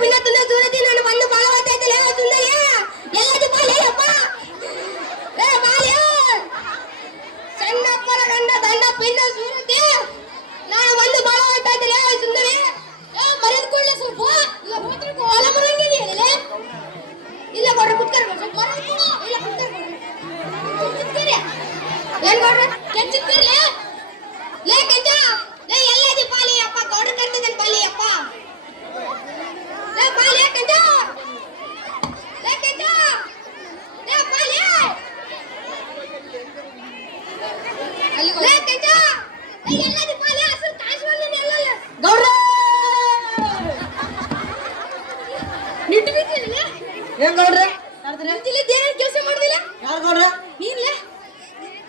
pinatunog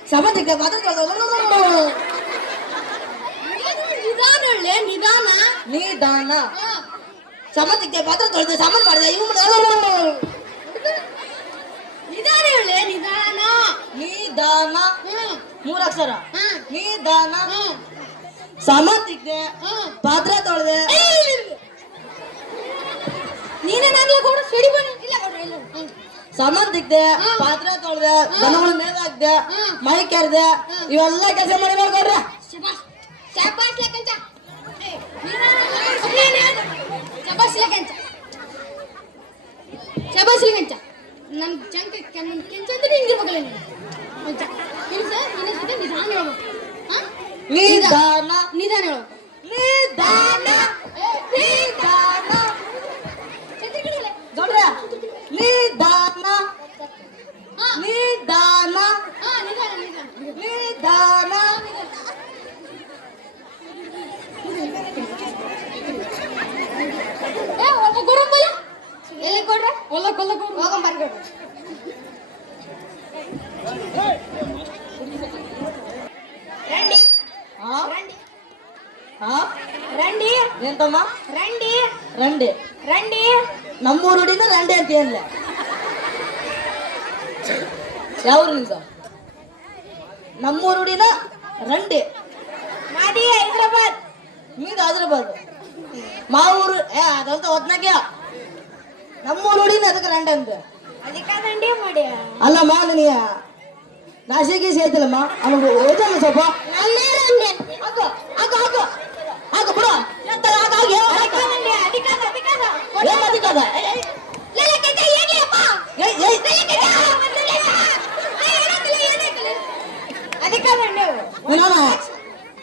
சபதிக்க நிதான? சமத்துக்கு பத்திரம் தொழுது சமன் மாடுதா இவங்க நிதான? நிதான? நிதான? ಮೂರಕ್ಷರ ನೀ ದಾನ ಸಮತಿಗೆ ಪಾತ್ರ ತೊಳೆದೆ ನೀನೇ ನಾನು ಸಾಮಾನ್ ತಿಗ್ದೆ ಪಾತ್ರೆ ತೊಳ್ದೆ ದನಗಳ ಮೇಲೆ ಹಾಕ್ದೆ ಮೈ ಕೆರ್ದೆ ಇವೆಲ್ಲ ಕೆಲಸ ಮಾಡಿ ಮಾಡ್ಕೊಡ್ರ ನನ್ ಚಂಕ ಕೆಂಚ. ನಿಧಾನ ನಿಧಾನ. ನಿಧಾನ ನಿಧಾನ. ಗೌಡ್ರೆ ಒಲ್ಲ ಕೊಲ್ಲ ರಂಡಿ. ಹಾ ರಂಡಿ. ಹಾ ರಂಡಿ. ಎಂತಮ್ಮ ರಂಡಿ. ರಂಡಿ. ರಂಡಿ. ನಮ್ಮೂರು ಹುಡಿನ ರಂಡಿ ಅಂತ ಏನ್ಲೆ ಯಾವ ನಿಮ್ದು ನಮ್ಮೂರು ಹುಡಿನ ರಂಡಿ. ಮಾದಿ ಹೈದರಾಬಾದ್. ನಿಮ್ದು ಹೈದರಾಬಾದ್. ಮಾವೂರು ఊరు అదంతా వద్దనకే ನಮ್ಮೂರೊಡಿನ ಅದಕ್ಕೆ ರಂಡ ಅಂದು ಅಲ್ಲಮ್ಮ ನನಗೆ ರಾಶಿಗೆ ಸೇತಿಲ್ಲಮ್ಮ ಅವನಿಗೆ ಓದಲ್ಲ ಸ್ವಲ್ಪ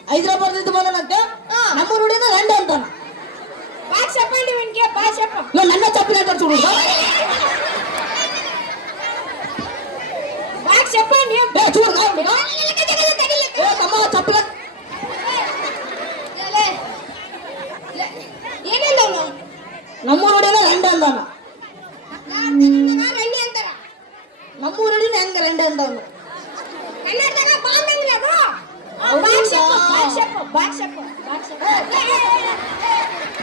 ಹೈದರಾಬಾದ್ ಬಂದಂತೆ ನಮ್ಮೂರು నువ్వు నన్ను చెప్పినట్టు చూడు చెప్పండి చూడు చెప్పలే நம்மளுடைய ரெண்டு இருந்தாங்க நம்மளுடைய நாங்க ரெண்டு இருந்தாங்க பாக்ஸ் பாக்ஸ் பாக்ஸ் பாக்ஸ்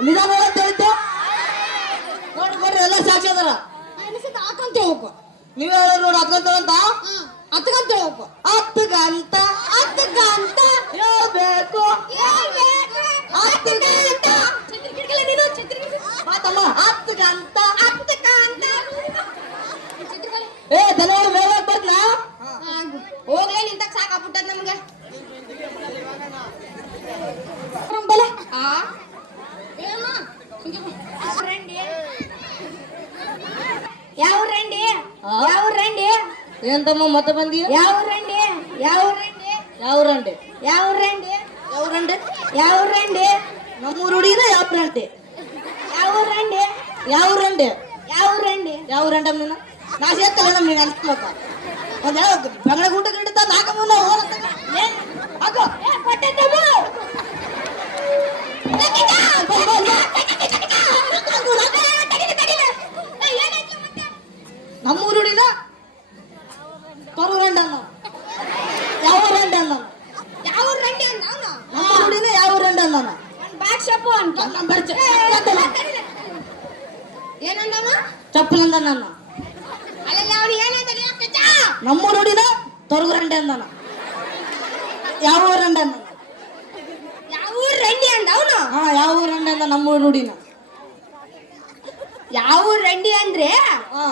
ನಿಧಾನ ಅಂತ ಹೇಳಿದ್ದು ನೋಡ್ರಿ ಎಲ್ಲ ಸಾಕ್ಷಿ ಅದಾರ. ಹಾಕಂತ ಹೋಗಪ್ಪ ನೀವ್ ಹೇಳ ನೋಡಿ ಹತ್ತು ಗಂಟೆ ಹೋಗ್ಬೇಕು ಹತ್ತು ಗಂಟ ಹತ್ತು ಗಂಟ. ಹೇಳ್ಬೇಕು. ಹತ್ತು ಗಂಟ. ಮಾತಮ್ಮ. ಹತ್ತು ಗಂಟ ಹತ್ತು ಗಂಟ ಛತ್ರಿ ಕಿಡ್ಕಿಲ್ಲ. ಏ ದನಗಳು ಮೇಲ ಬರ್ತ್ನಾ ಆಗ್ಬೋದು. ಹೋಗ್ಲೇ ನಿಂತಾಗ ಸಾಕಾಗ್ಬಿಟ್ಟದ ನಮ್ಗೆ ಬಲೆ ಆ ಏನಮ್ಮ? ಸುಮ್ಕೆ ಬಾ. ರಂಡಿ ಯಾವ ರಂಡಿ ಆ? ಯಾವ ರಂಡಿ ಏನ್ ತಮ್ಮ ಮತ್ತೆ ಬಂದಿ ಯಾವ ರಂಡೆ ಯಾವ ರಂಡೆ ಯಾವ ರಂಡೆ ಯಾವ ರಂಡಿ ಯಾವ ರಂಡೆ ಯಾವ ರಂಡಿ ನಮ್ಮೂರು ಹುಡುಗಿರ ಯಾವ ರಂಡೆ ಯಾವ ರಂಡಿ ಯಾವ ರಂಡೆ ಯಾವ ರಂಡೆ ಯಾವ ರಂಡೆ ನೀನು ನಾ ಸೇರ್ತಲ್ಲ ನಮ್ ನೀನು ಅನ್ಸ್ಬೇಕ ಒಂದ್ ಯಾವ ಬೆಂಗಳ ಗುಂಟ ಗಿಂಟ ತಂದು ಹಾಕ ಮುನ್ನ ಹೋಗತ್ತ ಏನ್ ಹಾಕೋ ಏ, ಕೊಟ್ಟೆ ತಗೋ. ತೆಗಿತ. ತೆಗಿತ, ತೆಗಿತ. ಏ, ಏನಾಯ್ತು ಮತ್ತೆ? ನಮ್ಮೂರು ಹುಡುಗಿನ ತೊರು ರಂಡೆ ಅನ್ನ ಯಾವ ರಂಡೆ ಅನ್ನ ಯಾವ ರಂಡಿ ಅಂದ ಅವ್ನು? ನಮ್ಮ ಹುಡುಗಿನ ಯಾವ ರಂಡೆ ಅನ್ನ ಒಂದ್ ಬ್ಯಾಗ್ ಶಾಪು ಅಂತ. ನನ್ನ ಬರ್ಚ ಏ, ಏ, ತಡಿಲೆ, ತಡಿಲೆ. ಏನಂದವ ಚಪ್ಪಲ್ ಅಂದ ನನ್ನ. ಅಲ್ಲೆಲ್ಲ ಅವ್ನು ಏನಂದ ನೀ ಅಕ್ಕಚ್ಚ? ನಮ್ಮೂರು ಹುಡುಗಿನ ತೊರಗು ರಂಡೆ ಅಂದನ. ಯಾವ ರಂಡೆ ಅಂದ ಯಾವ ಊರ್ ರಂಡಿ ಅಂದ ಅವನು? ಹಾ ಯಾವ ರಂಡೆ ಅಂದ ನಮ್ಮೂರು ಹುಡುಗಿನ ಯಾವ ಊರ್ ರಂಡಿ ಅಂದ್ರೆ? ಹಾ.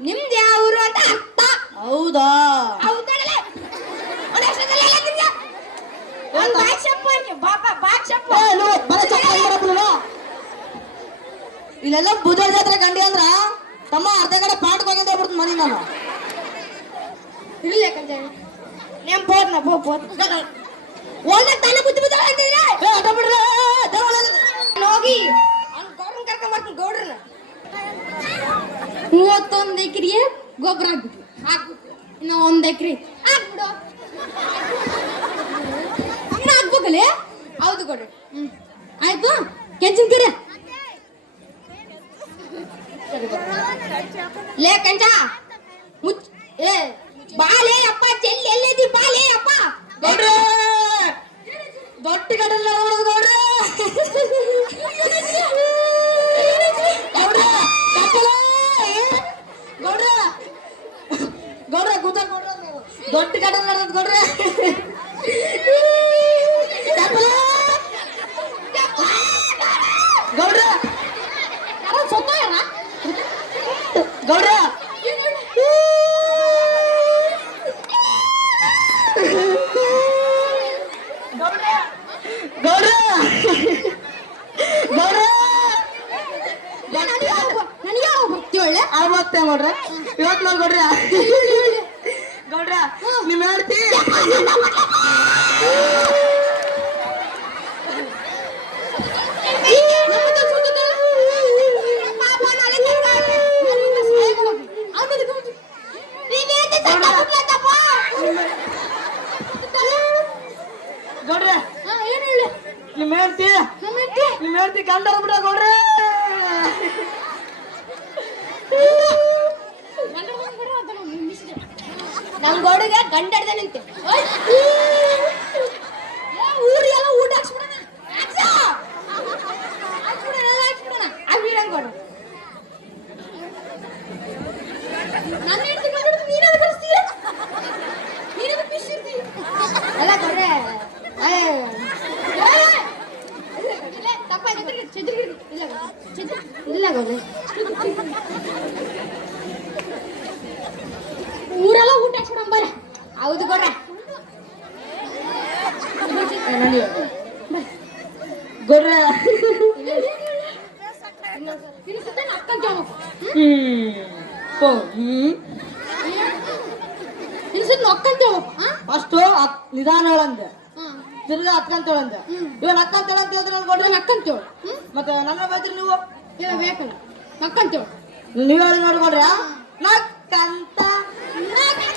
ನಿಮ್ದು ಯಾವ ಊರು ಅಂತ ಅರ್ಥ ಹೌದಾ? ಹೌದಲ್ಲ ಬಾಕ್ಷಪ್ಪ ಅಕ್ಷರದಲ್ಲಿ ಎಲ್ಲ ತಿಂದ. ಒಂದ್ ಬ್ಯಾಗ್ ಶಾಪು ಅಂತೆ. ಬಾಪ ಬ್ಯಾಗ್ ಶಾಪು ಏ, ನೋ, ಬರ ಚಪ್ಪಲ್ ಅಂದ್ರಪ್ಪ ನೀನು. ಇಲ್ಲೆಲ್ಲ ಬುಧ ಜಾತ್ರೆ ಕಂಡಿ ಅಂದ್ರ ತಮ್ಮ ಅರ್ಧ ಕಡೆ ಪಾಠ ಹೋಗಿದ್ದೆ ಬಿಡ್ತು ಮನಿ ನಾನು. ಇಲ್ಲ ಕಂಜಾಣಿ ಒಳ್ಳೆ ತಾನೆ ಬುದ್ಧಿ ಬುದ್ಧಿ ಅಂತಿದ್ರೆ ಏ ಅಟ ಹೋಗಿ. ಅವ್ನು ಗೌಡ್ರನ್ ಕರ್ಕೊಂಡ್ ಬರ್ತೀನಿ ಮೂವತ್ತೊಂದು ಎಕರೆಗೆ ಗೊಬ್ಬರ ಹಾಕ್ಬಿಟ್ಟು ಹಾಕ್ಬಿಟ್ಟು ಇನ್ನು ಒಂದ್ ಎಕರೆ ಹಾಕ್ಬಿಡು. ಇನ್ನ ಹಾಕ್ಬೇಕಲ್ಲೇ? ಹೌದು ಕೊಡ್ರಿ ಹ್ಮ್. ಆಯ್ತು? ಕೆಂಚಿನ ಕೀರೆ? ಲೇ ಕಂಜ ಮುಚ್, ಏ, ಬಾಲೆ ಅಪ್ಪ, ಚೆಲ್ಲಿ ಎಲ್ಲಿದ್ದಿ ಬಾಲೆ ಅಪ್ಪ? ಗೌಡ್ರೆ ದೊಡ್ಡ ಗಡಲ್ಲ ಗೌಡ್ರೆ. ಗೌಡ್ರೆ ಗೌಡ್ರ. ಗೌಡ್ರೆ ಗೌಡ್ರೆ ದೊಡ್ಡ ನೋಡೋದು ಗೌಡ್ರೆ ಚಪ್ಪಲ. ಗೌಡ್ರೆ ಯಾರೋ ಸತ್ತೋಯ್ಯಾರ ಗೌಡ್ರೆ ಗೌಡ್ರೆ ಗೌಡ್ರೆ ನನಗೆ ಯಾವ ಭಕ್ತಿ ಒಳ್ಳೆ? ಅರವತ್ತೆ ನೋಡ್ರಿ ಇವತ್ತು ನೋಡಿ ಗೌಡ್ರೆ ಗೌಡ್ರೆ ನಿಮ್ ಹೇಳ್ತಿ ನಿಮ್ ಹೇಳ್ತಿ ನಿಮ್ ಹೇಳ್ತಿ ಗಂಡ ಬಿಡ ನಮ್ ಗೋಡೆಗೆ ಗಂಡ ಹಿಡ್ದೆ ನಿಂತೆ ಊಟ ಹಾಕ್ಸ್ಬಿಡೋಣ ಹಾಕ್ಸ! ಹಾಕ್ಸ್ಬಿಡೋಣ, ಎಲ್ಲ ಹಾಕ್ಸ್ಬಿಡೋಣ. ಆ ವೀರನ್ ಗೋಡೆ. ನನ್ನ ಹೆಂಡ್ತಿ ಗಂಡ ಹಿಡ್ದು ನೀನ್ ಎದಕ್ ಕರೆಸ್ತೀಯ? ನೀನ್ ಎದಕ್ ಬಿಸಿರ್ತೀಯ? ಅಲ್ಲ ಗೌಡ್ರೆ, ಅಯ್ಯ. ಏ! ಇಲ್ಲ, ತಪ್ಪಾಯ್ತು, ಚದ್ರಿಗೆ, ಚದ್ರಿಗೆ. ಇಲ್ಲ ಗೌಡ್ರೆ, ಚದ್ರಿ- ಇಲ್ಲ ಗೌಡ್ರೆ. ಊರೆಲ್ಲ ಊಟ ಹಾಕ್ಸ್ಬಿಡೋಣ ಬರ ಹೌದು ಗೌಡ್ರೆ ಹ್ಮ್. ಫಸ್ಟ್ ನಿಧಾನ ಹೇಳಂದೆ. ತಿರ್ಗಾ ಹತ್ಕಂತೇಳಂದ ಇವನ್ ನಕ್ಕಂತೇಳ ಅಂತ ಹೇಳಿದ್ರೆ ನೋಡ್ಕೊಡ್ರಿ ಮತ್ತೆ ನನ್ನ ಬೈದ್ರಿ ನೀವು? ನೀವ್ ಹೇಳಿ ನೋಡ್ಕೊಡ್ರಿ? ನಕ್ಕಂತ. ನಕ್ಕಂತ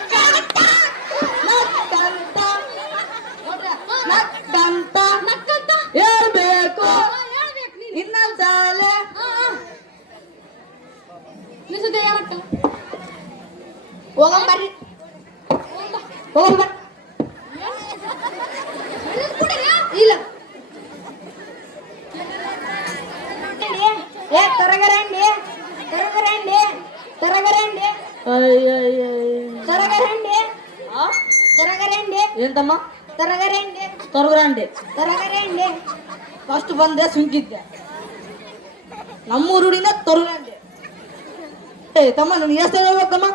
తొరగరండి తొరగరండి ఏంటమ్మా తొరగరండి తొరగరండి తొరగరండి ಫಸ್ಟ್ ಬಂದೆ ಸುಂಕಿದ್ದೆ. ನಮ್ಮೂರುಡಿನ ತೊರಗಂಡೆ ಏ ತಮ್ಮ ನನ್ಗೆ ಎಷ್ಟು ಹೇಳ್ಬೇಕಮ್ಮ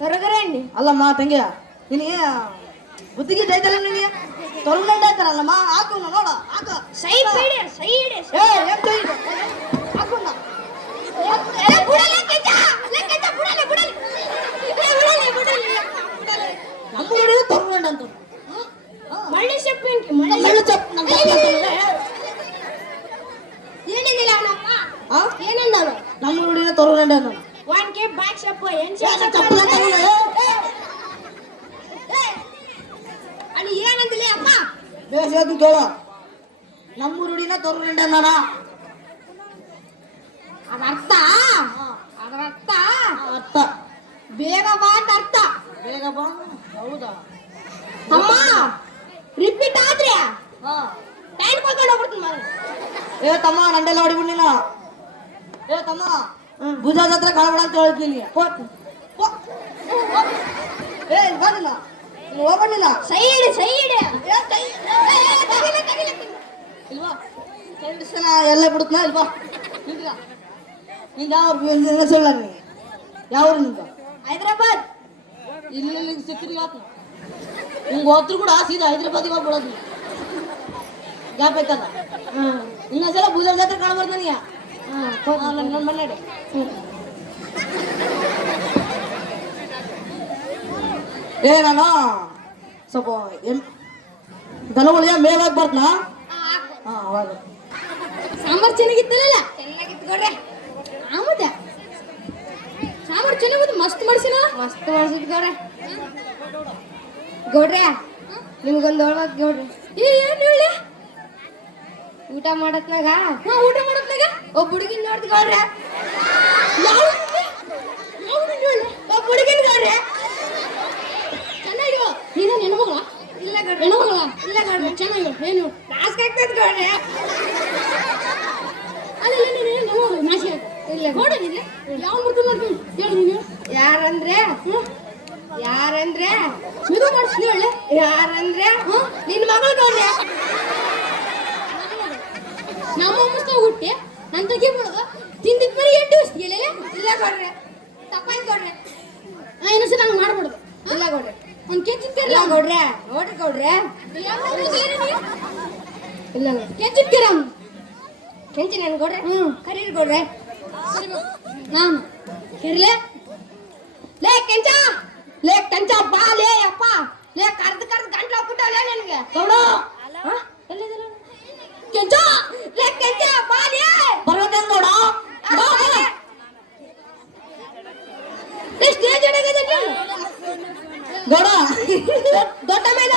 ತೊರಗರೆಣ್ಣಿ ಅಲ್ಲಮ್ಮ ತಂಗಿಯ ನಿನಗೆ ಬುದ್ಧಿಗೆ ಐತಲ್ಲ ನಿನಗೆ? ನೋಡ ಹಾಕು ಸೈ ಸೈ ಅಲ್ಲಿ ಏನಂದಿಲ್ಲ ಅಪ್ಪ ಬೇಸ್ ಹೇಳ್ತೀನಿ ಕೇಳು ನಮ್ಮ ಹುಡುಗಿನ ತೊರಗರಂಡಿ ಅನ್ನಾನ ಅದ ಅರ್ಥ ಅದರ ಅರ್ಥ ಅರ್ಥ ಬೇಗ ಬಾ ಅಂತ ಅರ್ಥ ಬೇಗ ಬಾ ಹೌದಾ ಅಮ್ಮ ರಿಪೀಟ್ ಆದ್ರೆ ಹಾ ಪ್ಯಾಂಟ್ ಕೊಡ್ಕೊಂಡು ಹೋಗ್ಬಿಡ್ತೀನಿ ಮಗ ಏ ತಮ್ಮ ನಂಡೆಲ್ಲ ಹೊಡಿಬಿಡ್ಲಿಲ್ಲ ಏ ತಮ್ಮ ಭುಜದ ಹತ್ರ ಕಳಬೇಡ ಅಂತ ಹೇಳ್ತೀನಿ ಏ ಇಲ್ಲಿ ಬಂದಿಲ್ಲ ಇಲ್ಲಿ ಹೋಗ್ಬಂದಿಲ್ಲ ಸೈಡ್ ಸೈಡ್ ಇಲ್ವಾ ಸೈಡ್ ಎಲ್ಲ ಬಿಡುತ್ತನ ಇಲ್ವಾ ನಿಂತ್ಕ. ನಿಂಗೆ ಯಾವ ಸುಳ್ಳ ನೀ ಯಾವ ಊರು ನಿಂಗೆ ಹೈದರಾಬಾದ್ ಇಲ್ಲಿ ನಿಂಗೆ ಸಿಕ್ಕಿರಿ ಆತ ಹಿಂಗೆ ಹೋದ್ರು ಕೂಡ ಸೀದಾ ಹೈದ್ರಾಬಾದಿಗೆ ಹೋಗ್ಬಿಡೋದು ಗ್ಯಾಪ್ ಐತದ ಇನ್ನೊಂದ್ಸಲ ಭುಜದ ಹತ್ರ ಕಾಣಬಾರ್ದು ನನಗೆ ನನ್ನ ಮನೆಯಡೆ ಏ ನಾನು? ಸ್ವಲ್ಪ ಎಂ ದನಗಳಿಗೆ ಮೇಲಾಗಿ ಬರ್ತನಾ? ಹಾಂ ಅವಾಗ ಸಾಂಬಾರ್ ಚೆನ್ನಾಗಿತ್ತಲ್ಲ ಚೆನ್ನಾಗಿತ್ತು ಗೌಡ್ರೆ. ಆಮದ? ಸಾಂಬಾರ್ ಚೆನ್ನಾಗಿತ್ತು ಮಸ್ತ್ ಮಾಡ್ಸಿನ? ಮಸ್ತ್ ಮಾಡಿಸಿದ್ ಗೌಡ್ರೆ. ಗೌಡ್ರೆ ನಿಮ್ಗೊಂದು ಹೇಳ್ಬೇಕು ಗೌಡ್ರೆ. ಏ ಏನು ಹೇಳಿ? ಊಟ ಮಾಡತ್ನಾಗ? ಹಾ ಊಟ ಮಾಡತ್ನಾಗ? ಒಬ್ಬ ಹುಡುಗಿನ ನೋಡ್ದು ಗೌಡ್ರೆ. ಯಾವ ಒಬ್ಬ ಹುಡುಗಿನ ಗೌಡ್ರೆ. ಚೆನ್ನಾಗಿ ನೀನು ಹೆಣ್ಮಗಳ ಇಲ್ಲ ಗೌಡ್ರೆ. ಹೆಣ್ಮಗಳ ಇಲ್ಲ ಗೌಡ್ರೆ. ಚೆನ್ನಾಗಿ ಏನು? ನಾಸ್ಕ ಆಗ್ತದ ಗೌಡ್ರೆ. ಅಲ್ಲ ಇಲ್ಲ ನೀನು ಏನು ನಾಶಿ ಇಲ್ಲ ಗೌಡ್ರೆ. ಇಲ್ಲ. ಯಾವ ಮುರ್ದು ನೋಡ್ತೀನಿ ಹೇಳು ನೀನು. ಯಾರಂದ್ರೆ? ಯಾರಂದ್ರೆ? ಇದು ಮಾಡಿಸ್ಲಿ ಹೇಳಿ. ಯಾರಂದ್ರೆ? ನಿನ್ನ ಮಗಳು ಗೌಡ್ರೆ. ನಮ್ಮ ಅಮ್ಮಸ್ತ ಹುಟ್ಟಿ ನನ್ನ ತಗಿ ಬಿಡೋದು ತಿಂದಿದ್ ಎಂಟು ದಿವಸ ಇಲ್ಲ ಇಲ್ಲ ಗೌಡ್ರೆ. ತಪ್ಪಾಯ್ತು ಗೌಡ್ರೆ. ನಾ ಇನ್ನೊಂದ್ಸಲ ಹಂಗೆ ಮಾಡ್ಬಿಡುದು ಇಲ್ಲ ಗೌಡ್ರೆ. ಅವ್ನು ಕೆಚ್ಚಿದ್ಕಲ್ಲ ಗೌಡ್ರೆ ನೋಡ್ರಿ ಗೌಡ್ರೆ ಇಲ್ಲ ಕೆಚ್ಚಿದ್ಕರ ಅವ್ನು ಕೆಂಚಿ ನನ್ ಗೌಡ್ರೆ ಹ್ಞೂ ಕರೀರಿ ಗೌಡ್ರೆ ನಾನು ಕೆರ್ಲೆ ಲೇ ಕೆಂಚ ಲೇ ಕೆಂಚ ಬಾ ಲೇ ಅಪ್ಪ ಲೇ ಕರ್ದು ಕರ್ದು ಗಂಟ್ಲು ಹೋಗ್ಬಿಟ್ಟವಲ್ಲ ನನಗೆ ಗೌಡ ಹಾ? ಎಲ್ಲಿದಿಲ್ಲ? ಕೆಂಚ ಲೇ ಕೆಂಚ ಬಾ ಲೇ ಬರ್ಬೇಕಂತ ನೋಡ ಬಾ, ಬಾ. ಲೇ ಸ್ಟೇಜ್ ಅಡಗಿದೆ ಗೌಡ ದೊಡ್ಡ ಮೇಲೆ